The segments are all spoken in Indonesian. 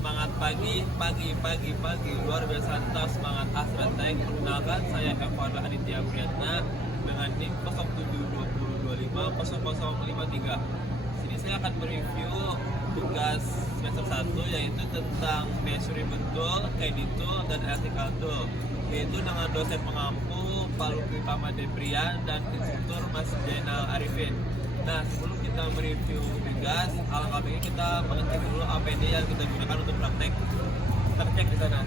Semangat pagi, luar biasa tetap semangat Astra-Tech. Perkenalkan, saya Evan Aditya Priyatna dengan NIM 0720250053. Sini saya akan mereview tugas semester 1 yaitu tentang measuring betul, KD tool, dan electrical tool, yaitu dengan dosen pengampu Pak Lutfi Debrian dan instruktur Mas Jainal Arifin. Nah, sebelum kita mereview tugas, alangkah baiknya kita mengecek dulu APD yang kita gunakan untuk praktek. Kita cek di sana.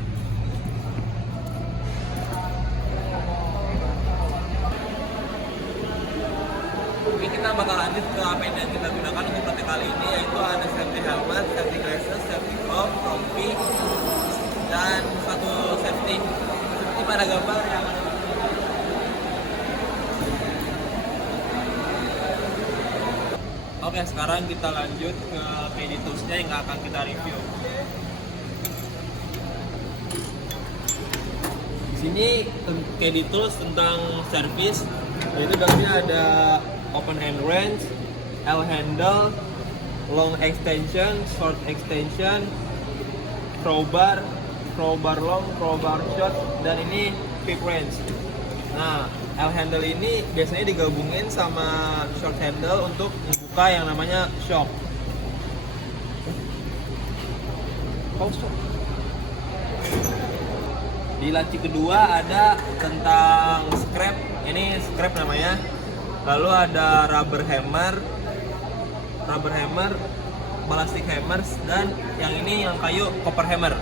Oke, kita bakal lanjut ke APD yang kita gunakan untuk praktek kali ini, yaitu ada safety helmet, safety glasses, safety glove, rompi, dan satu safety. Seperti pada gambar yang ada. Oke, sekarang kita lanjut ke KD Tools-nya yang akan kita review. Di sini KD Tools tentang service, yaitu dalamnya ada open hand wrench, L handle, long extension, short extension, crowbar long, crowbar short, dan ini pick wrench. Nah, L handle ini biasanya digabungin sama short handle untuk membuka yang namanya shock. Di laci kedua ada tentang scrap, ini scrap namanya. Lalu ada rubber hammer, plastic hammers, dan yang ini yang kayu copper hammer.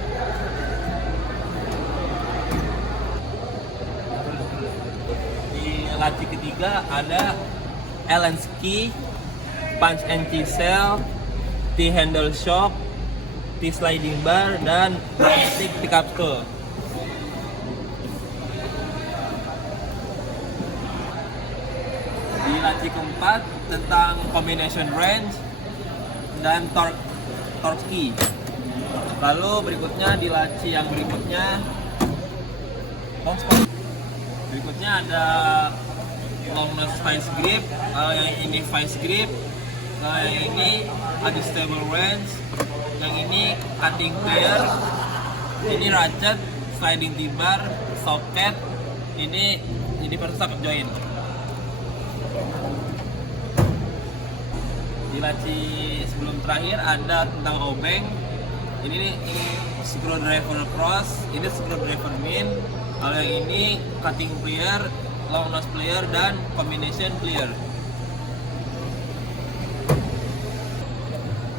Laci ketiga ada Allen key, punch and chisel, T-handle shock, T-sliding bar, dan magnetic pickup tool. Di laci keempat tentang combination wrench dan torque key. Lalu berikutnya di laci yang berikutnya ada long nose vice grip, yang ini vice grip, yang ini adjustable wrench, yang ini cutting plier, ini ratchet, sliding T-bar, socket, ini socket joint. Di laci sebelum terakhir ada tentang obeng, ini screwdriver cross, ini screwdriver min, lalu yang ini cutting plier, long nose plier, dan combination plier.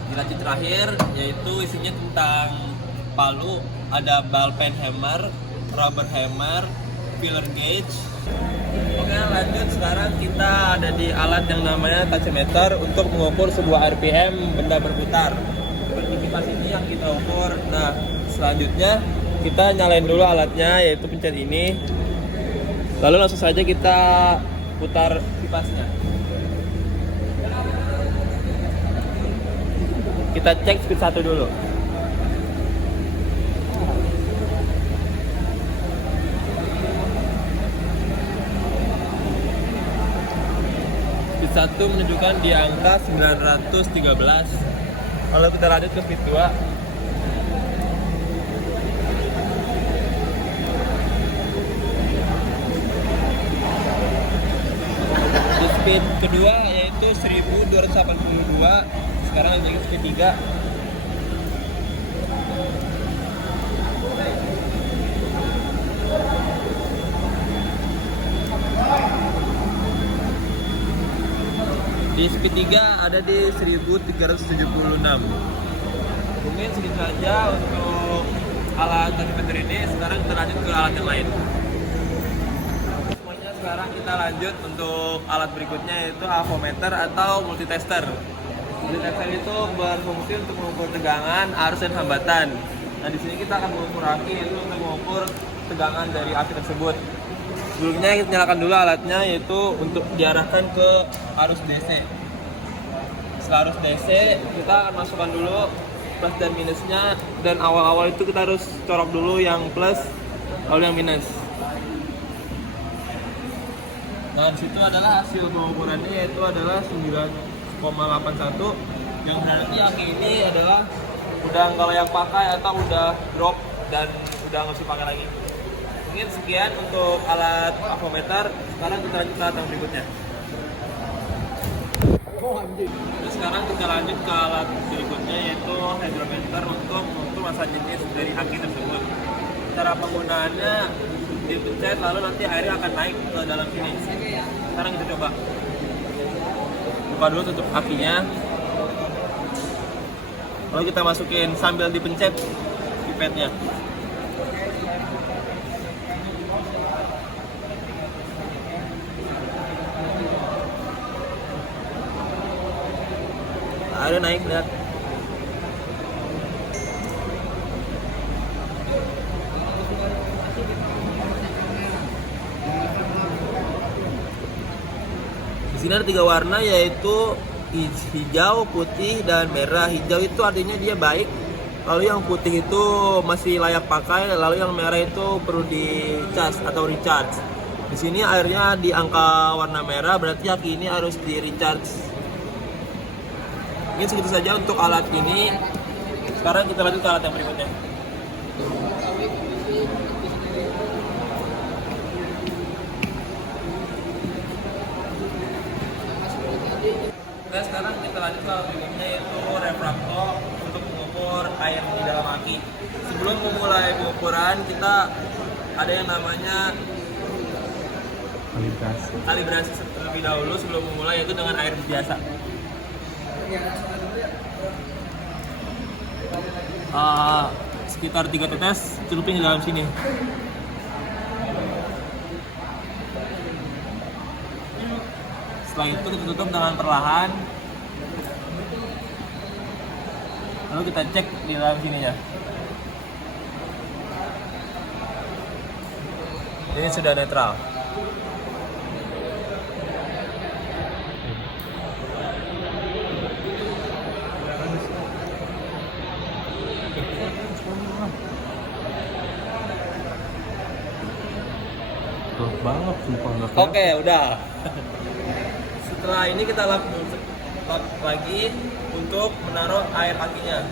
Di laci terakhir yaitu isinya tentang palu, ada ball pen hammer, rubber hammer, filler gauge. Oke, lanjut. Sekarang kita ada di alat yang namanya tachymeter untuk mengukur sebuah RPM benda berputar. Seperti kipas ini yang kita ukur. Nah, selanjutnya kita nyalain dulu alatnya, yaitu pencet ini. Lalu langsung saja kita putar kipasnya. Kita cek speed 1 dulu. Speed 1 menunjukkan di angka 913. Lalu kita lanjut ke speed 2. Speed kedua yaitu 1282. Sekarang lagi speed 3. Di speed 3 ada di 1376. Mungkin segitu saja untuk alat tachymeter ini. Sekarang kita lanjut ke alat yang lain. Sekarang kita lanjut untuk alat berikutnya, yaitu avometer atau multitester. Multitester itu berfungsi untuk mengukur tegangan, arus, dan hambatan. Nah, di sini kita akan mengukur aki, yaitu untuk mengukur tegangan dari aki tersebut. Sebelumnya kita nyalakan dulu alatnya, yaitu untuk diarahkan ke arus DC. Setelah arus DC, kita akan masukkan dulu plus dan minusnya, dan awal-awal itu kita harus corok dulu yang plus, lalu yang minus. Nah, disitu adalah hasil pengukurannya, yaitu adalah 9,81, yang berarti aki ini adalah udah nggak layak pakai atau udah drop dan udah nggak bisa pakai lagi. Mungkin sekian untuk alat avometer. Sekarang kita lanjut ke alat yang berikutnya. Terus sekarang kita lanjut ke alat berikutnya, yaitu hydrometer untuk mengukur massa jenis dari aki tersebut. Cara penggunaannya dipencet lalu nanti airnya akan naik ke dalam sini. Sekarang kita coba. Buka dulu tutup akinya. Lalu kita masukin sambil dipencet pipetnya. Airnya naik, lihat. Di sini ada 3 warna, yaitu hijau, putih, dan merah. Hijau itu artinya dia baik, lalu yang putih itu masih layak pakai, lalu yang merah itu perlu di-cas atau recharge. Di sini airnya di angka warna merah, berarti aki ini harus di-recharge. Ini segitu saja untuk alat ini. Sekarang kita lanjut ke alat yang berikutnya. Oke, sekarang kita lanjut ke alat berikutnya, yaitu refraktor untuk mengukur air di dalam aki. Sebelum memulai pengukuran, kita ada yang namanya kalibrasi terlebih dahulu sebelum memulai, yaitu dengan air biasa. Sekitar 3 tetes celupin di dalam sini. Setelah itu kita tutup dengan perlahan, lalu kita cek di dalam sininya. Ini sudah netral. Banget sumpah. Oke, udah. Setelah ini kita lakukan lagi untuk menaruh air akinya.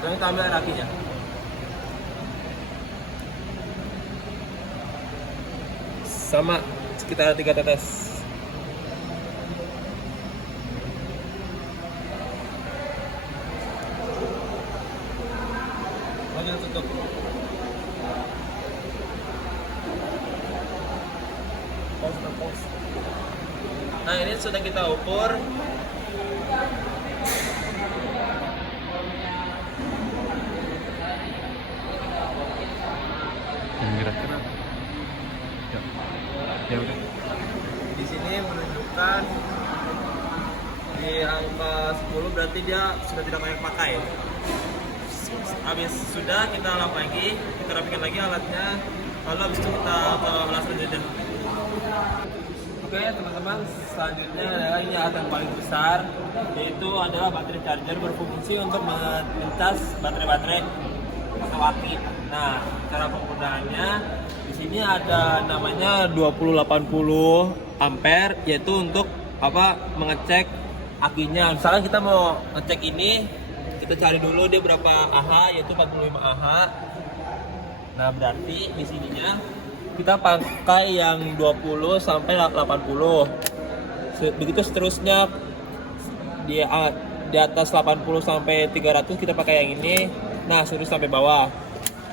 Dan kita ambil air akinya. Sama sekitar 3 tetes. Lalu kita tutup. Nah, ini sudah kita ukur. Yang kira-kira ya udah. Di sini menunjukkan di angka 10, berarti dia sudah tidak layak pakai. Habis sudah, kita lap lagi, kita rapikan lagi alatnya, lalu habis itu kita ke alat selanjutnya. Oke teman-teman, selanjutnya adalah ini alat yang paling besar, yaitu adalah baterai charger, berfungsi untuk mencas baterai-baterai atau aki. Nah, cara penggunaannya di sini ada namanya 2080 ampere, yaitu untuk mengecek akinya. Misalnya kita mau ngecek ini, kita cari dulu dia berapa Ah, yaitu 45 Ah. Nah, berarti di sininya kita pakai yang 20 sampai 80. Begitu seterusnya di atas 80 sampai 300 kita pakai yang ini. Nah, seterusnya sampai bawah.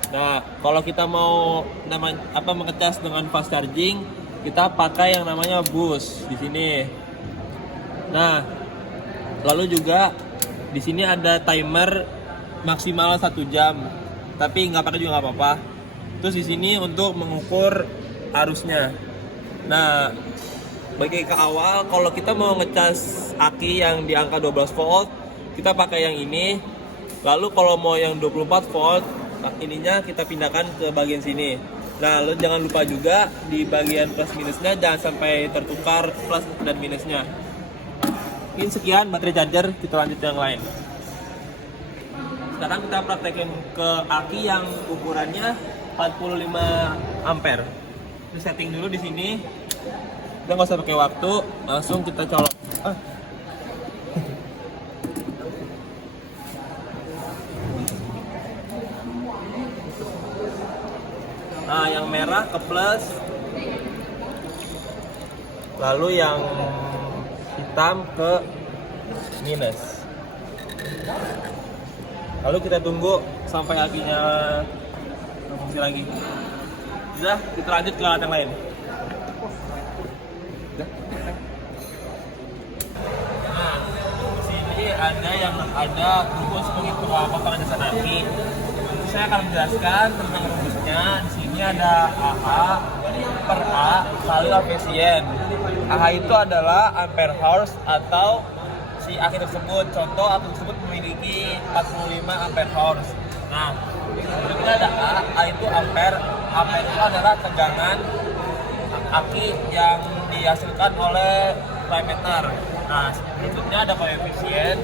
Nah, kalau kita mau mengecas dengan fast charging, kita pakai yang namanya boost di sini. Nah, lalu juga di sini ada timer maksimal 1 jam, tapi nggak pakai juga nggak apa-apa. Terus di sini untuk mengukur arusnya. Nah, bagi ke awal, kalau kita mau ngecas aki yang di angka 12 volt, kita pakai yang ini. Lalu kalau mau yang 24 volt, ininya kita pindahkan ke bagian sini. Nah, lo jangan lupa juga di bagian plus minusnya jangan sampai tertukar plus dan minusnya. Mungkin sekian baterai charger, kita lanjut yang lain. Sekarang kita praktekin ke aki yang ukurannya 45 ampere. Kita setting dulu di sini. Kita nggak usah pakai waktu, langsung kita colok. Nah, yang merah ke plus, lalu yang hitam ke minus. Lalu kita tunggu sampai akinya fungsi lagi. Sudah, kita lanjut ke alat yang lain. Nah, di sini ada rumus penghitungan potongan jasa aki. Saya akan menjelaskan tentang rumusnya. Di sini ada AH per A kali efisien. AH itu adalah ampere hours atau si aki tersebut. Contoh aki tersebut memiliki 45 ampere hours. Nah, berikutnya ada A itu ampere. Ampere itu adalah tegangan aki yang dihasilkan oleh meter. Nah, berikutnya ada koefisien.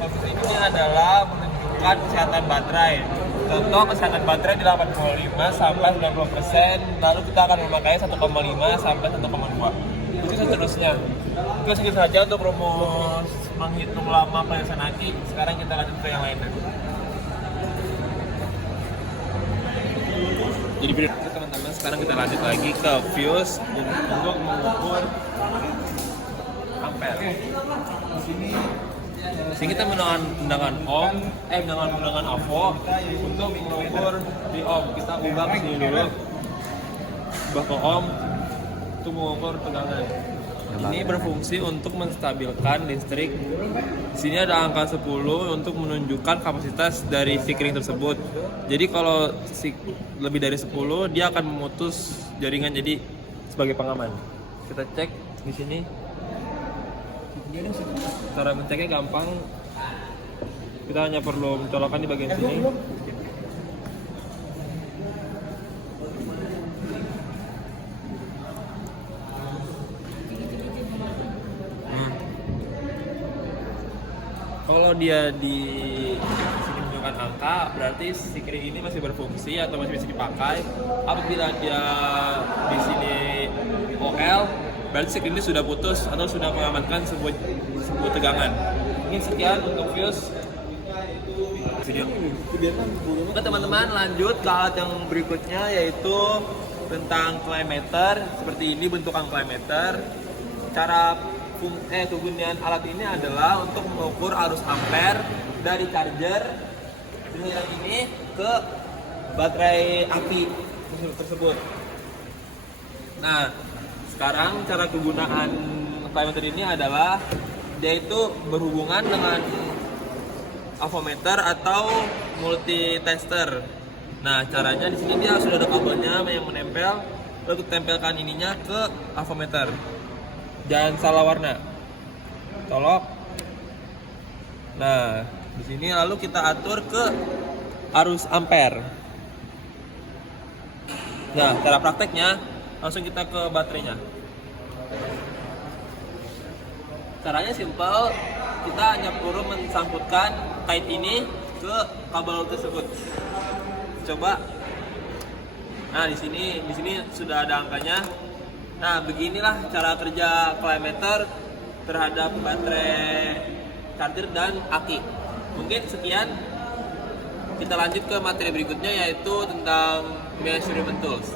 Koefisien ini adalah menunjukkan kesehatan baterai. Contoh kesehatan baterai di 85 sampai 90%, lalu kita akan memakai 1,5 sampai 1,2. Itu seterusnya. Itu segitu saja untuk rumus menghitung lama pemeriksaan aki. Sekarang kita lanjut ke yang lainnya. Jadi teman-teman, sekarang kita lanjut lagi ke fuse untuk mengukur ampere. Di sini kita menggunakan avo untuk mengukur di ohm. Kita ubah ke sini dulu, ubah ke ohm untuk mengukur tegangan. Ini berfungsi untuk menstabilkan listrik. Di sini ada angka 10 untuk menunjukkan kapasitas dari si kering tersebut. Jadi kalau lebih dari 10, dia akan memutus jaringan, jadi sebagai pengaman. Kita cek di sini. Cara menceknya gampang. Kita hanya perlu mencolokkan di bagian sini. Kalau dia di sini menunjukkan angka, berarti si kering ini masih berfungsi atau masih bisa dipakai. Apabila dia di sini OL, berarti si kering ini sudah putus atau sudah mengamankan sebuah tegangan. Mungkin sekian untuk fuse video. Oke teman-teman, lanjut ke alat yang berikutnya, yaitu tentang klimeter. Seperti ini bentukan klimeter. Cara kegunaan alat ini adalah untuk mengukur arus ampere dari charger ini ke baterai aki tersebut. Nah, sekarang cara kegunaan klimeter ini adalah yaitu berhubungan dengan avometer atau multitester. Nah, caranya di sini dia sudah ada kabelnya yang menempel, lalu tempelkan ininya ke avometer. Jangan salah warna. Colok. Nah, di sini lalu kita atur ke arus ampere. Nah, cara prakteknya langsung kita ke baterainya. Caranya simpel, kita hanya perlu mensangkutkan kait ini ke kabel tersebut. Coba. Nah, di sini sudah ada angkanya. Nah, beginilah cara kerja klimeter terhadap baterai charger dan aki. Mungkin sekian. Kita lanjut ke materi berikutnya, yaitu tentang measurement tools.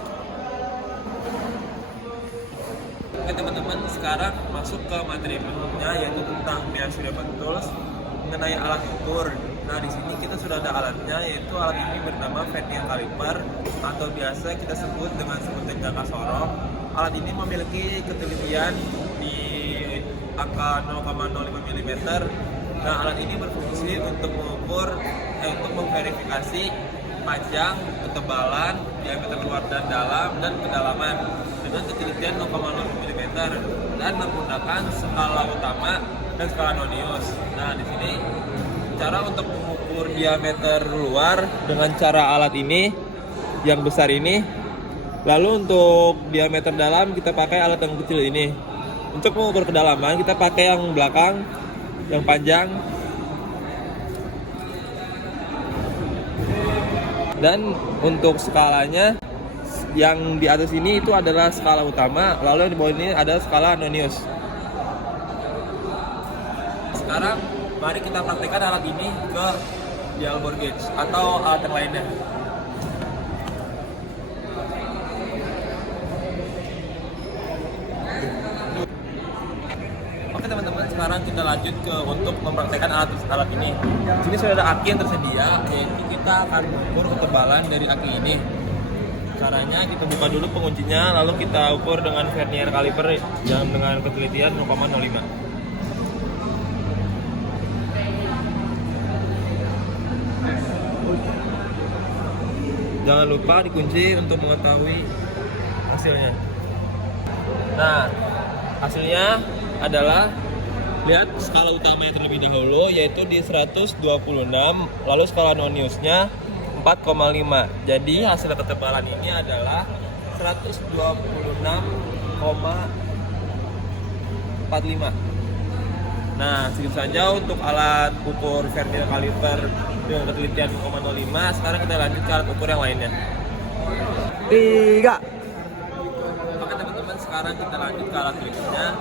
Oke teman-teman, sekarang masuk ke materi berikutnya, yaitu tentang measurement tools mengenai alat ukur. Nah, di sini kita sudah ada alatnya, yaitu alat ini bernama vernier caliper atau biasa kita sebut dengan sebutan jangka sorong. Alat ini memiliki ketelitian di angka 0,05 mm. Nah, alat ini berfungsi untuk mengukur, untuk memverifikasi panjang, ketebalan, diameter luar dan dalam, dan kedalaman dengan ketelitian 0,05 mm dan menggunakan skala utama dan skala Nonius. Nah, di sini cara untuk mengukur diameter luar dengan cara alat ini yang besar ini. Lalu untuk diameter dalam kita pakai alat yang kecil ini. Untuk mengukur kedalaman kita pakai yang belakang yang panjang. Dan untuk skalanya yang di atas ini itu adalah skala utama, lalu yang di bawah ini ada skala Anonius. Sekarang mari kita praktekkan alat ini ke dial bore gauge atau alat yang lainnya. Oke teman-teman, sekarang kita lanjut untuk mempraktekkan alat ini. Di sini sudah ada aki yang tersedia, yaitu kita akan mengukur ketebalan dari aki ini. Caranya kita buka dulu penguncinya, lalu kita ukur dengan vernier caliper yang dengan ketelitian 0,05. Jangan lupa dikunci untuk mengetahui hasilnya. Nah, hasilnya adalah, lihat skala utamanya terlebih dahulu yaitu di 126, lalu skala Anoniusnya 4,5. Jadi hasil ketebalan ini adalah 126,45. Nah, segitu saja untuk alat ukur vernier caliper dengan ketelitian 0,05. Sekarang kita lanjut ke alat ukur yang lainnya. 3. Oke teman-teman, sekarang kita lanjut ke alat berikutnya,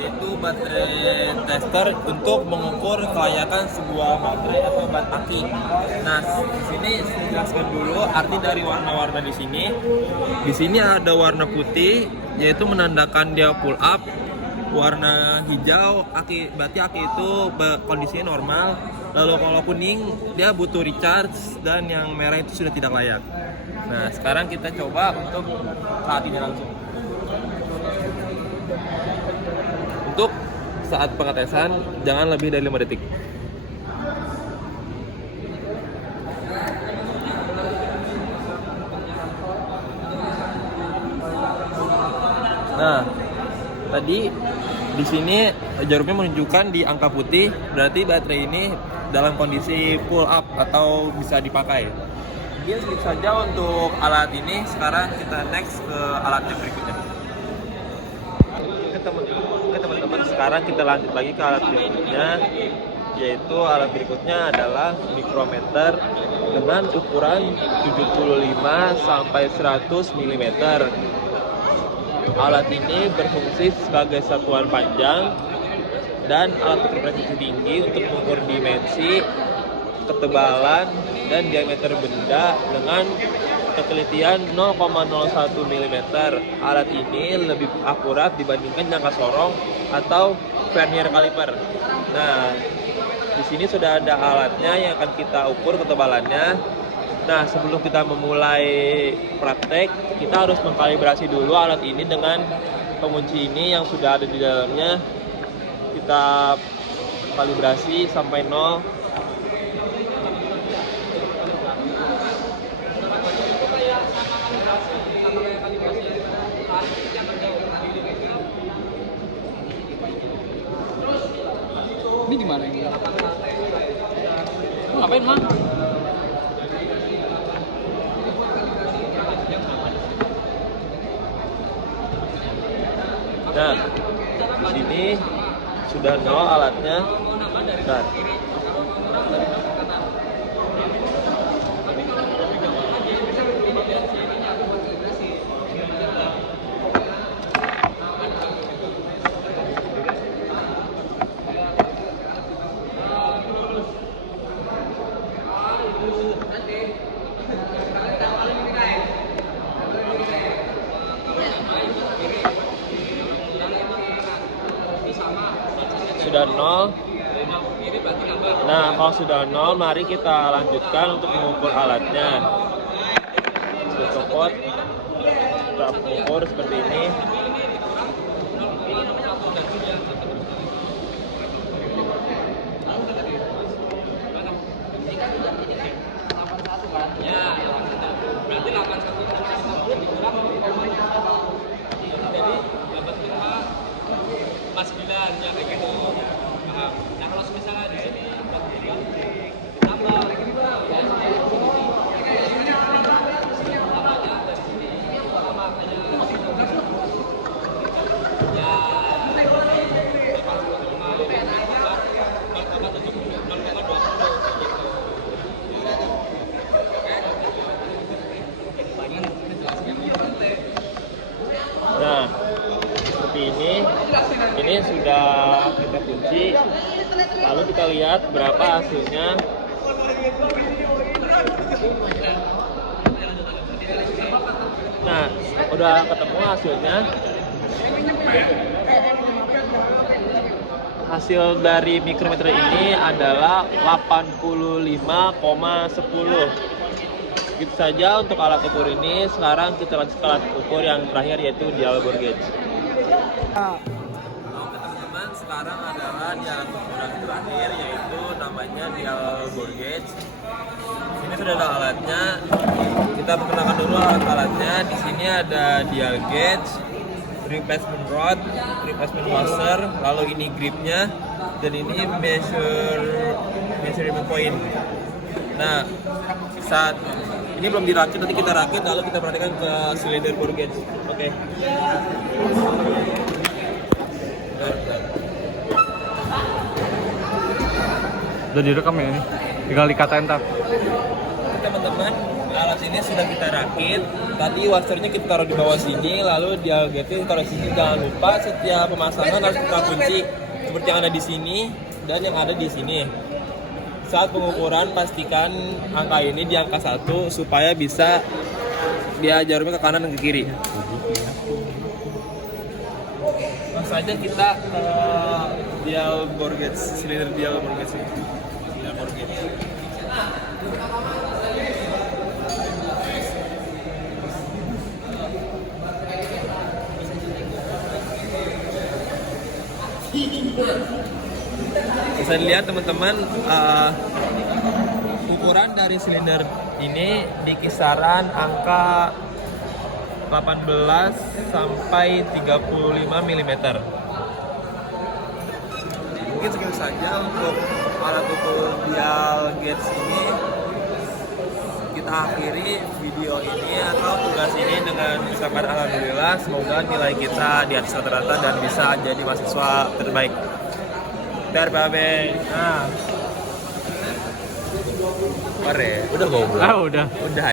yaitu baterai tester untuk mengukur kelayakan sebuah baterai atau bat aki. Nah, di sini saya jelaskan dulu arti dari warna-warna di sini. Di sini ada warna putih, yaitu menandakan dia pull up. Warna hijau aki, berarti aki itu kondisinya normal. Lalu kalau kuning dia butuh recharge, dan yang merah itu sudah tidak layak. Nah, sekarang kita coba untuk saat ini langsung. Untuk saat pengetesan jangan lebih dari 5 detik. Nah, tadi di sini jarumnya menunjukkan di angka putih, berarti baterai ini dalam kondisi full up atau bisa dipakai. Mungkin segitu saja untuk alat ini. Sekarang kita next ke alat yang berikutnya. Oke teman-teman, sekarang kita lanjut lagi ke alat berikutnya, yaitu alat berikutnya adalah mikrometer dengan ukuran 75 sampai 100 mm. Alat ini berfungsi sebagai satuan panjang dan alat ukur presisi tinggi untuk mengukur dimensi, ketebalan, dan diameter benda dengan ketelitian 0,01 mm. Alat ini lebih akurat dibandingkan jangka sorong atau vernier caliper. Nah, di sini sudah ada alatnya yang akan kita ukur ketebalannya. Nah, sebelum kita memulai praktek, kita harus mengkalibrasi dulu alat ini dengan pengunci ini yang sudah ada di dalamnya. Kita kalibrasi sampai 0. Ini di mana ini? Ngapain, Mang? Nah, di sini sudah 0 alatnya. Dan sudah 0. Nah, kalau sudah 0, mari kita lanjutkan untuk mengukur alatnya. Sudah copot, kita mengukur seperti ini. Ya, berarti 81 dikurang jadi 89 ya kayak gitu. Nah, kalau misalnya di sini tambah ya sudah kita kunci, lalu kita lihat berapa hasilnya. Nah, udah ketemu hasilnya. Hasil dari mikrometer ini adalah 85,10. Gitu saja untuk alat ukur ini. Sekarang kita lanjut ke alat ukur yang terakhir, yaitu dial bore gauge. Oke teman-teman, sekarang adalah di alat ukur yang terakhir, yaitu namanya dial bore gauge. Ini sudah ada alatnya. Kita perkenalkan dulu alat-alatnya. Di sini ada dial gauge, replacement rod, replacement washer, lalu ini gripnya, dan ini measurement point. Nah, saat ini belum dirakit, nanti kita rakit, lalu kita perhatikan ke silinder bore gauge. Oke. Udah direkam ya ini? Tinggal dikatain ntar. Teman-teman, alat ini sudah kita rakit. Tadi washernya kita taruh di bawah sini, lalu dial gauge taruh di sini. Jangan lupa setiap pemasangan harus kita kunci seperti yang ada di sini dan yang ada di sini. Saat pengukuran pastikan angka ini di angka 1 supaya bisa dia jarumnya ke kanan dan ke kiri. Langsung aja kita dial bore gauge, silinder dial bore gauge. Dial bore gauge. Bisa dilihat teman-teman, ukuran dari silinder ini di kisaran angka 18 sampai 35 mm. Mungkin segitu saja untuk alat ukur dial gauge ini. Kita akhiri video ini atau tugas ini dengan ucapan alhamdulillah. Semoga nilai kita di atas rata-rata dan bisa jadi mahasiswa terbaik. Nah, udah goblok. Udah. Udah.